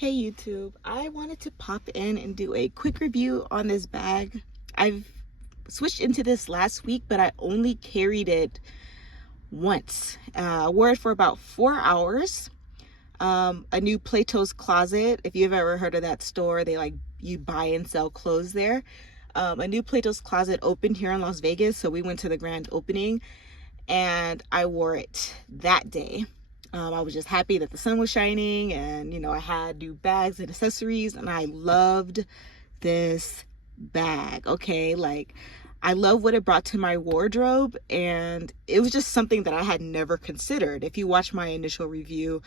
Hey YouTube, I wanted to pop in and do a quick review on this bag. I've switched into this last week, but I only carried it once. I wore it for about 4 hours. A new Plato's Closet, if you've ever heard of that store, you buy and sell clothes there. A new Plato's Closet opened here in Las Vegas, so we went to the grand opening and I wore it that day. I was just happy that the sun was shining and, I had new bags and accessories and I loved this bag. Okay. I love what it brought to my wardrobe, and it was just something that I had never considered. If you watch my initial review,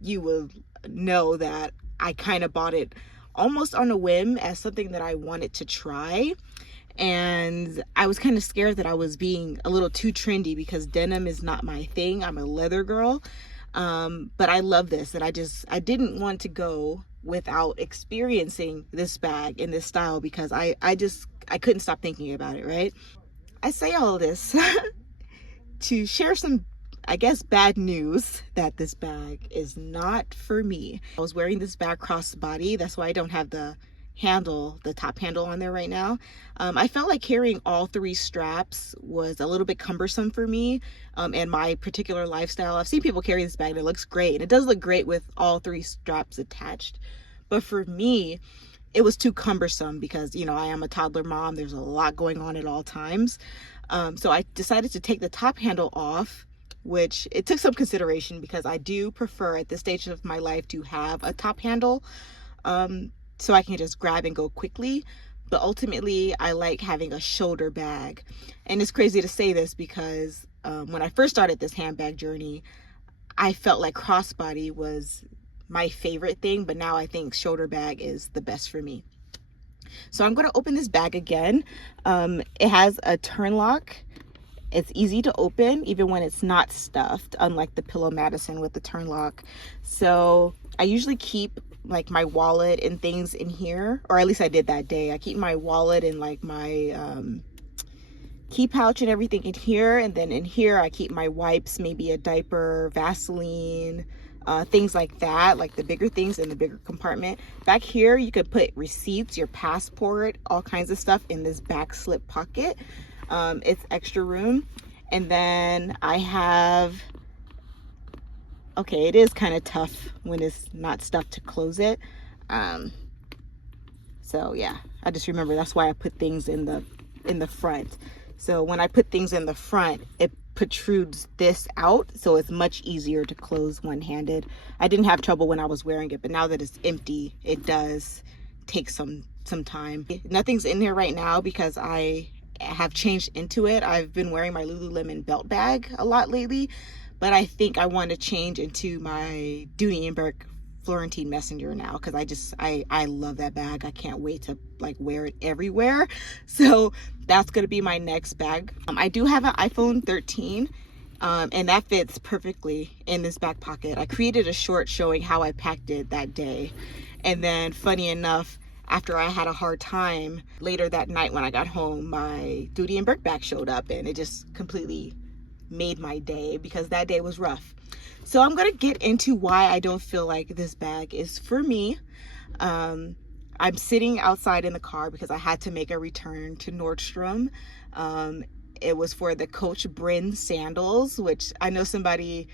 you will know that I kind of bought it almost on a whim as something that I wanted to try. And I was kind of scared that I was being a little too trendy because denim is not my thing. I'm a leather girl. But I love this, and I didn't want to go without experiencing this bag in this style because I couldn't stop thinking about it, right? I say all of this to share some, I guess, bad news that this bag is not for me. I was wearing this bag crossbody. That's why I don't have the top handle on there right now. I felt like carrying all three straps was a little bit cumbersome for me and my particular lifestyle. I've seen people carry this bag and it looks great, and it does look great with all three straps attached, but for me it was too cumbersome because I am a toddler mom. There's a lot going on at all times. So I decided to take the top handle off, which it took some consideration because I do prefer at this stage of my life to have a top handle so I can just grab and go quickly. But ultimately, I like having a shoulder bag. And it's crazy to say this because when I first started this handbag journey, I felt like crossbody was my favorite thing, but now I think shoulder bag is the best for me. So I'm going to open this bag again. It has a turn lock. It's easy to open even when it's not stuffed, unlike the Pillow Madison with the turn lock. So I usually keep like my wallet and things in here, or at least I did that day. I keep my wallet and like my key pouch and everything in here, and then in here I keep my wipes, maybe a diaper, Vaseline, things like that, like the bigger things in the bigger compartment. Back here you could put receipts, your passport, all kinds of stuff in this back slip pocket. It's extra room. And then I have, okay, it is kind of tough when it's not stuff to close it. So yeah, I just remember that's why I put things in the front. So when I put things in the front, it protrudes this out, so it's much easier to close one-handed. I didn't have trouble when I was wearing it, but now that it's empty, it does take some time. Nothing's in here right now because I have changed into it. I've been wearing my Lululemon belt bag a lot lately, but I think I want to change into my Dooney & Burke Florentine Messenger now because I love that bag. I can't wait to like wear it everywhere. So that's going to be my next bag. I do have an iPhone 13 and that fits perfectly in this back pocket. I created a short showing how I packed it that day, and then funny enough, after I had a hard time later that night when I got home, my Dooney & Burke bag showed up, and it just completely made my day because that day was rough. So I'm gonna get into why I don't feel like this bag is for me. I'm sitting outside in the car because I had to make a return to Nordstrom. It was for the Coach Brin sandals, which I know somebody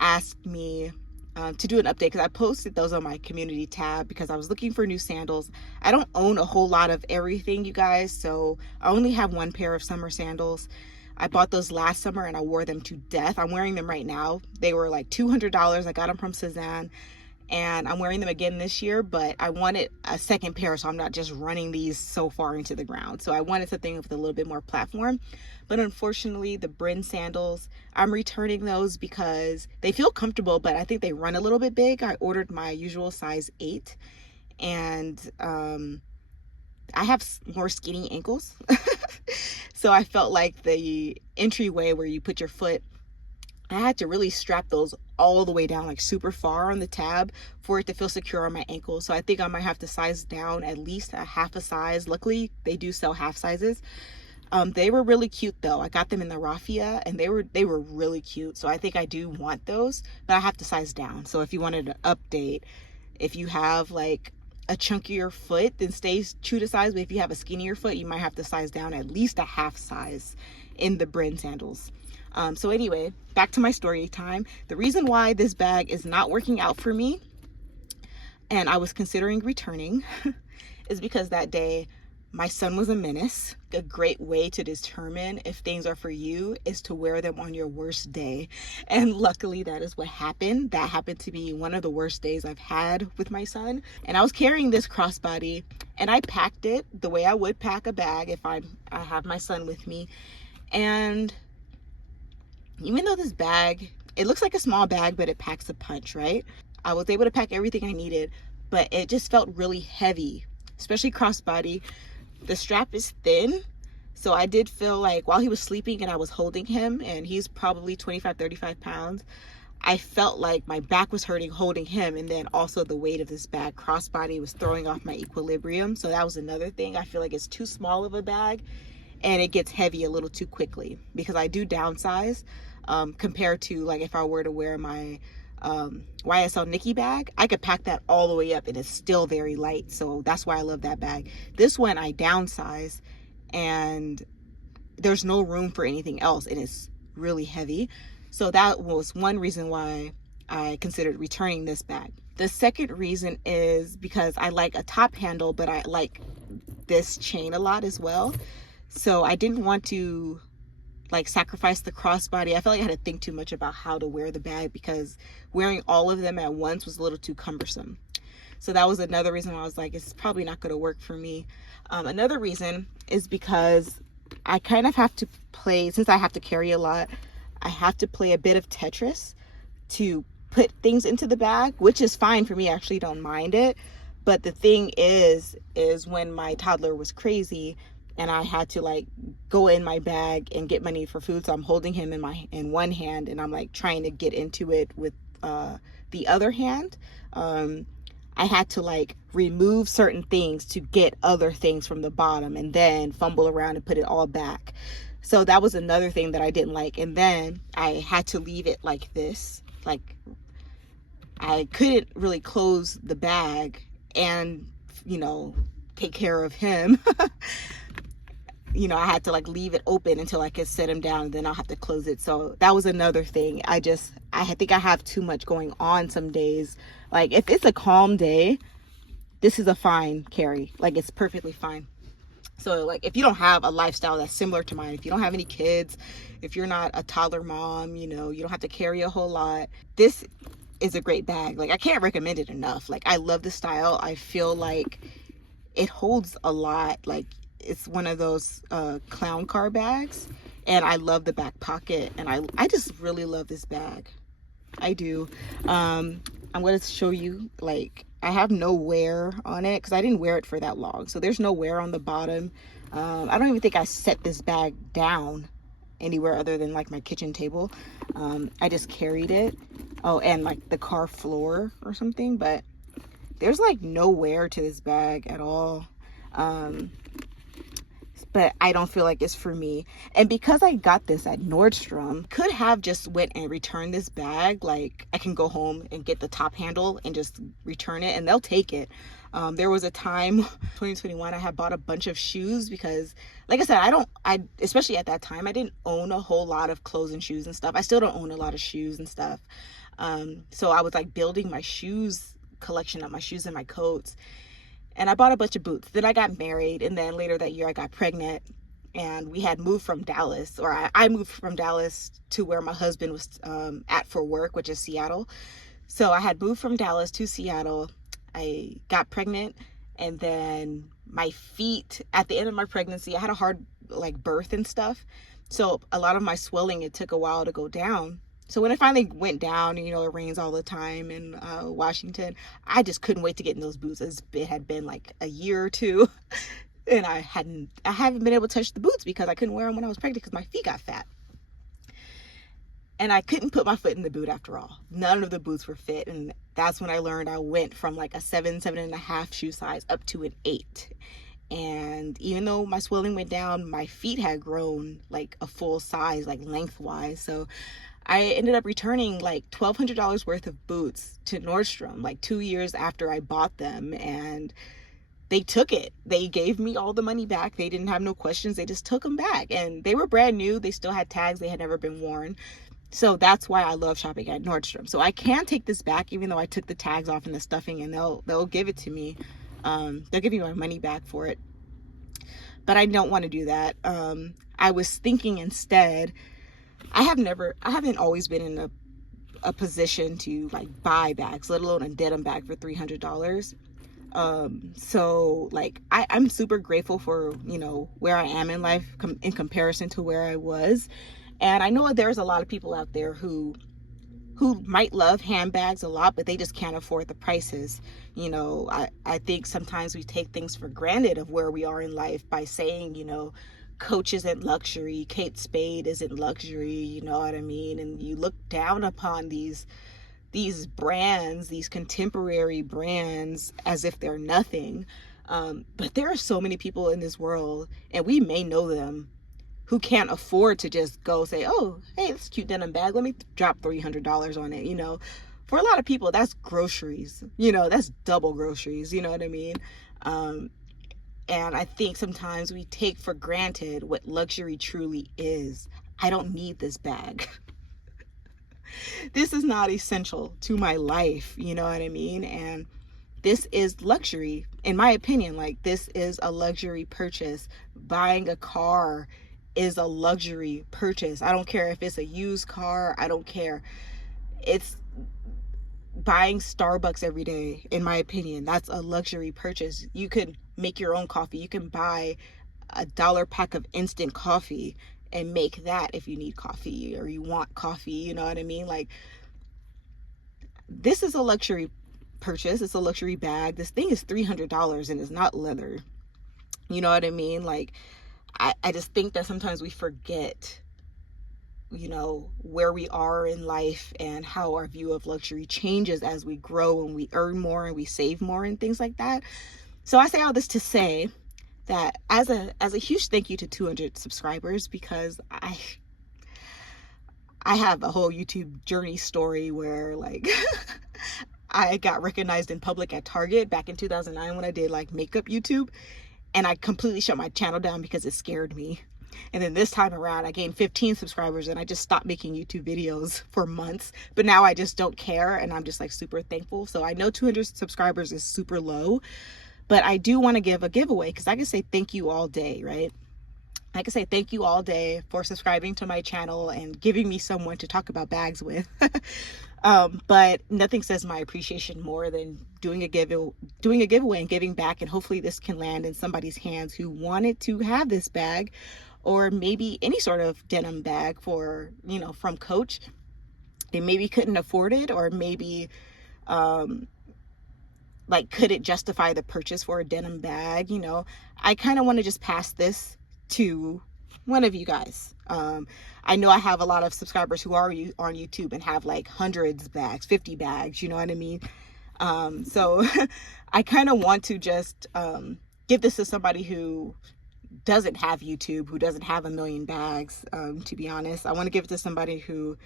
asked me to do an update because I posted those on my community tab because I was looking for new sandals. I don't own a whole lot of everything, you guys, so I only have one pair of summer sandals. I bought those last summer and I wore them to death. I'm wearing them right now. They were like $200. I got them from Cezanne, and I'm wearing them again this year, but I wanted a second pair so I'm not just running these so far into the ground. So I wanted something with a little bit more platform. But unfortunately, the Brin sandals, I'm returning those because they feel comfortable, but I think they run a little bit big. I ordered my usual size 8, and I have more skinny ankles. So I felt like the entryway where you put your foot, I had to really strap those all the way down, like super far on the tab for it to feel secure on my ankles. So I think I might have to size down at least a half a size. Luckily, they do sell half sizes. They were really cute though. I got them in the raffia and they were really cute. So I think I do want those, but I have to size down. So if you wanted an update, If you have like a chunkier foot, then stay true to size. But if you have a skinnier foot, you might have to size down at least a half size in the Brin sandals. So anyway, back to my story time. The reason why this bag is not working out for me and I was considering returning is because that day my son was a menace. A great way to determine if things are for you is to wear them on your worst day. And luckily that is what happened. That happened to be one of the worst days I've had with my son. And I was carrying this crossbody and I packed it the way I would pack a bag if I have my son with me. And even though this bag, it looks like a small bag, but it packs a punch, right? I was able to pack everything I needed, but it just felt really heavy, especially crossbody. The strap is thin, so I did feel like while he was sleeping and I was holding him, and he's probably 25-35 pounds, I felt like my back was hurting holding him, and then also the weight of this bag crossbody was throwing off my equilibrium. So that was another thing. I feel like it's too small of a bag and it gets heavy a little too quickly because I do downsize compared to like if I were to wear my YSL Nikki bag. I could pack that all the way up and it's still very light, so that's why I love that bag. This one I downsize and there's no room for anything else and it's really heavy, so that was one reason why I considered returning this bag. The second reason is because I like a top handle, but I like this chain a lot as well, so I didn't want to like sacrifice the crossbody. I felt like I had to think too much about how to wear the bag because wearing all of them at once was a little too cumbersome. So that was another reason why I was like, it's probably not going to work for me. Another reason is because I kind of have to play, since I have to carry a lot, I have to play a bit of Tetris to put things into the bag, which is fine for me. I actually don't mind it. But the thing is when my toddler was crazy, and I had to like go in my bag and get money for food. So I'm holding him in one hand and I'm like trying to get into it with the other hand. I had to like remove certain things to get other things from the bottom and then fumble around and put it all back. So that was another thing that I didn't like. And then I had to leave it like this. Like I couldn't really close the bag and, you know, take care of him. You know, I had to like leave it open until I could set him down and then I'll have to close it. So that was another thing. I think I have too much going on some days. Like if it's a calm day, this is a fine carry. Like it's perfectly fine. So like if you don't have a lifestyle that's similar to mine, if you don't have any kids, if you're not a toddler mom, you know, you don't have to carry a whole lot, this is a great bag. Like I can't recommend it enough. Like I love the style. I feel like it holds a lot. Like it's one of those clown car bags, and I love the back pocket, and I just really love this bag. I do. I'm going to show you, like, I have no wear on it because I didn't wear it for that long, so there's no wear on the bottom. I don't even think I set this bag down anywhere other than like my kitchen table. I just carried it. Oh, and like the car floor or something, but there's like no wear to this bag at all. But I don't feel like it's for me. And because I got this at Nordstrom, could have just went and returned this bag. Like I can go home and get the top handle and just return it and they'll take it. There was a time, 2021, I had bought a bunch of shoes because, like I said, especially at that time, I didn't own a whole lot of clothes and shoes and stuff. I still don't own a lot of shoes and stuff. So I was like building my shoes collection up, my shoes and my coats. And I bought a bunch of boots. Then I got married, and then later that year I got pregnant, and we had moved from Dallas, or I moved from Dallas to where my husband was at for work, which is Seattle. So I had moved from Dallas to Seattle. I got pregnant, and then my feet, at the end of my pregnancy, I had a hard like birth and stuff. So a lot of my swelling, it took a while to go down. So when it finally went down, you know, it rains all the time in Washington, I just couldn't wait to get in those boots. It had been like a year or two and I haven't been able to touch the boots because I couldn't wear them when I was pregnant because my feet got fat. And I couldn't put my foot in the boot after all. None of the boots were fit. And that's when I learned I went from like a 7.5 shoe size up to an 8. And even though my swelling went down, my feet had grown like a full size, like lengthwise. So I ended up returning like $1,200 worth of boots to Nordstrom like 2 years after I bought them, and they took it. They gave me all the money back. They didn't have no questions. They just took them back, and they were brand new. They still had tags. They had never been worn. So that's why I love shopping at Nordstrom. So I can take this back, even though I took the tags off and the stuffing, and they'll give it to me. They'll give me my money back for it. But I don't want to do that. I was thinking instead, I haven't always been in a position to like buy bags, let alone a denim bag for $300. So like I'm super grateful for, you know, where I am in life in comparison to where I was. And I know there's a lot of people out there who might love handbags a lot, but they just can't afford the prices. You know, I think sometimes we take things for granted of where we are in life by saying, you know, Coach isn't luxury, Kate Spade isn't luxury, you know what I mean? And you look down upon these brands, these contemporary brands, as if they're nothing. But there are so many people in this world, and we may know them, who can't afford to just go say, oh, hey, this cute denim bag, let me drop $300 on it. You know, for a lot of people, that's groceries, you know, that's double groceries, you know what I mean? And I think sometimes we take for granted what luxury truly is. I don't need this bag. This is not essential to my life, you know what I mean? And this is luxury, in my opinion. Like, this is a luxury purchase. Buying a car is a luxury purchase. I don't care if it's a used car. I don't care. It's buying Starbucks every day, in my opinion. That's a luxury purchase. You could make your own coffee. You can buy a $1 pack of instant coffee and make that if you need coffee or you want coffee, you know what I mean? Like, this is a luxury purchase. It's a luxury bag. This thing is $300 and it's not leather. You know what I mean? Like, I just think that sometimes we forget, you know, where we are in life and how our view of luxury changes as we grow and we earn more and we save more and things like that. So I say all this to say that as a huge thank you to 200 subscribers, because I have a whole YouTube journey story where like I got recognized in public at Target back in 2009 when I did like makeup YouTube, and I completely shut my channel down because it scared me. And then this time around, I gained 15 subscribers and I just stopped making YouTube videos for months. But now I just don't care, and I'm just like super thankful. So I know 200 subscribers is super low, but I do want to give a giveaway because I can say thank you all day, right? I can say thank you all day for subscribing to my channel and giving me someone to talk about bags with. But nothing says my appreciation more than doing a giveaway and giving back. And hopefully this can land in somebody's hands who wanted to have this bag, or maybe any sort of denim bag for, you know, from Coach. They maybe couldn't afford it, or maybe like couldn't justify the purchase for a denim bag. You know, I kind of want to just pass this to one of you guys. I know I have a lot of subscribers who are on YouTube and have like hundreds bags, 50 bags, you know what I mean? So I kind of want to just give this to somebody who doesn't have YouTube, who doesn't have a million bags, to be honest. I want to give it to somebody who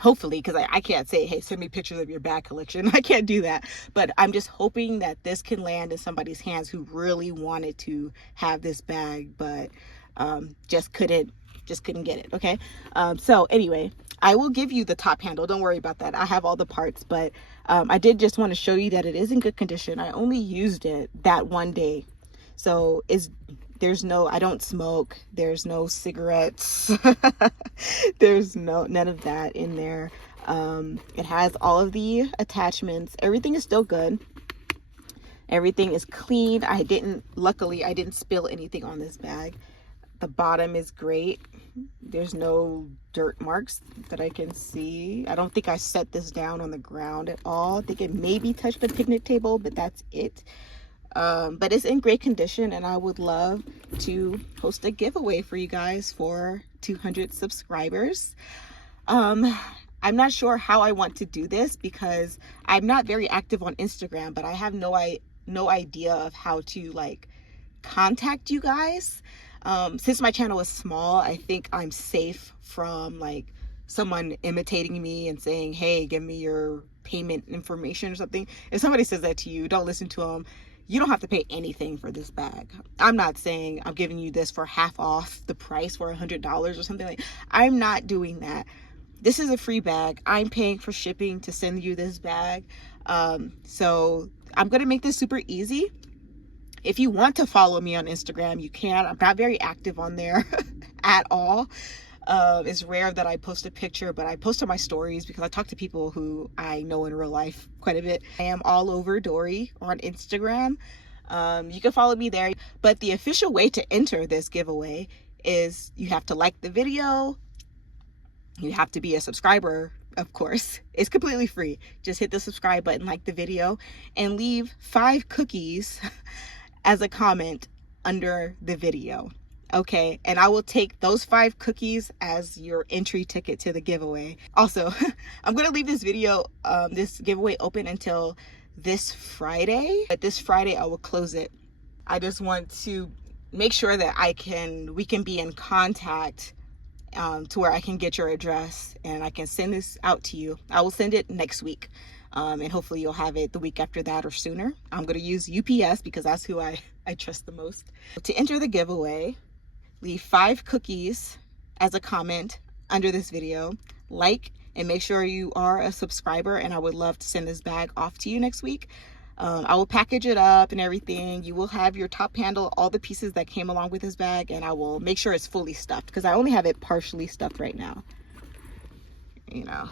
hopefully, because I can't say, hey, send me pictures of your bag collection. I can't do that. But I'm just hoping that this can land in somebody's hands who really wanted to have this bag, but just couldn't get it. Okay. So anyway, I will give you the top handle. Don't worry about that. I have all the parts, but I did just want to show you that it is in good condition. I only used it that one day. So I don't smoke. There's no cigarettes. There's none of that in there. It has all of the attachments. Everything is still good. Everything is clean. Luckily, I didn't spill anything on this bag. The bottom is great. There's no dirt marks that I can see. I don't think I set this down on the ground at all. I think it maybe touched the picnic table, but that's it. But it's in great condition, and I would love to host a giveaway for you guys for 200 subscribers. I'm not sure how I want to do this because I'm not very active on Instagram, but I have no idea of how to like contact you guys. Since my channel is small, I think I'm safe from like someone imitating me and saying, hey, give me your payment information or something. If somebody says that to you, don't listen to them. You don't have to pay anything for this bag. I'm not saying I'm giving you this for half off the price for $100 or something. Like, I'm not doing that. This is a free bag. I'm paying for shipping to send you this bag. So I'm gonna make this super easy. If you want to follow me on Instagram, you can. I'm not very active on there at all. It's rare that I post a picture, but I post on my stories because I talk to people who I know in real life quite a bit. I am all over Dory on Instagram. You can follow me there. But the official way to enter this giveaway is you have to like the video. You have to be a subscriber, of course. It's completely free. Just hit the subscribe button, like the video, and leave 5 cookies as a comment under the video. Okay, and I will take those 5 cookies as your entry ticket to the giveaway. Also, I'm gonna leave this video, this giveaway open until this Friday. But this Friday I will close it. I just want to make sure that we can be in contact to where I can get your address and I can send this out to you. I will send it next week. And hopefully you'll have it the week after that or sooner. I'm going to use UPS because that's who I trust the most. To enter the giveaway, leave 5 cookies as a comment under this video, like, and make sure you are a subscriber, and I would love to send this bag off to you next week. I will package it up and everything. You will have your top handle, all the pieces that came along with this bag, and I will make sure it's fully stuffed because I only have it partially stuffed right now. You know,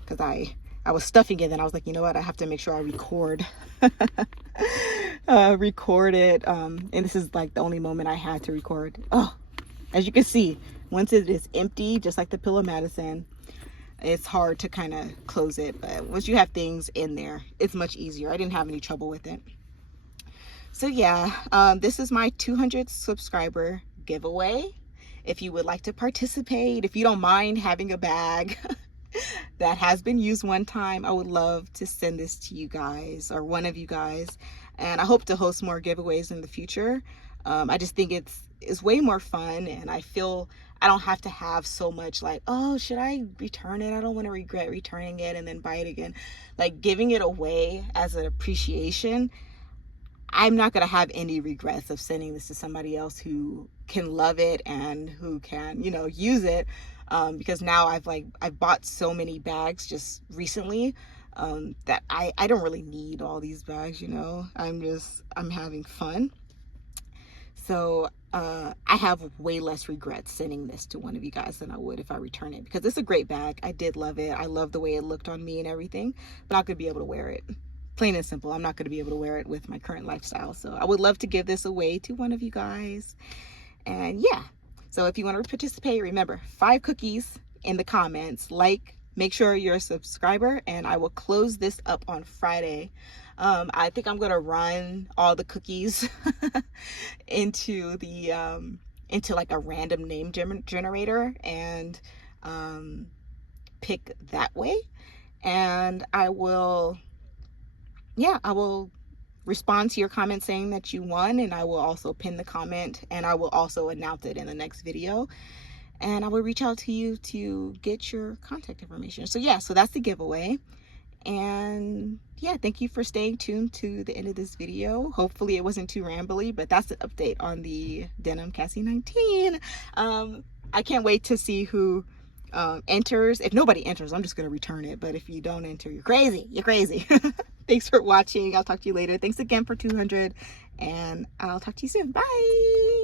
because I was stuffing it, and I was like, you know what, I have to make sure I record record it, and this is like the only moment I had to record. Oh, as you can see, once it is empty, just like the Pillow Madison, it's hard to kind of close it, but once you have things in there, it's much easier. I didn't have any trouble with it. So yeah, this is my 200 subscriber giveaway. If you would like to participate, if you don't mind having a bag that has been used one time, I would love to send this to you guys, or one of you guys. And I hope to host more giveaways in the future. I just think it's way more fun, and I feel I don't have to have so much like, oh, should I return it? I don't want to regret returning it and then buy it again. Like, giving it away as an appreciation, I'm not going to have any regrets of sending this to somebody else who can love it and who can, you know, use it. Because now I've bought so many bags just recently that I don't really need all these bags, you know. I'm having fun. So I have way less regrets sending this to one of you guys than I would if I return it, because it's a great bag. I did love it. I love the way it looked on me and everything, but I'm not gonna be able to wear it. Plain and simple, I'm not gonna be able to wear it with my current lifestyle. So I would love to give this away to one of you guys. And yeah, so if you want to participate, remember, 5 cookies in the comments, like, make sure you're a subscriber, and I will close this up on Friday. I think I'm gonna run all the cookies into like a random name generator and pick that way. And I will respond to your comment saying that you won, and I will also pin the comment, and I will also announce it in the next video, and I will reach out to you to get your contact information. So yeah, so that's the giveaway. And yeah, thank you for staying tuned to the end of this video. Hopefully it wasn't too rambly, but that's an update on the Denim Cassie 19. I can't wait to see who enters. If nobody enters, I'm just gonna return it, but if you don't enter, you're crazy. Thanks for watching. I'll talk to you later. Thanks again for 200, and I'll talk to you soon. Bye.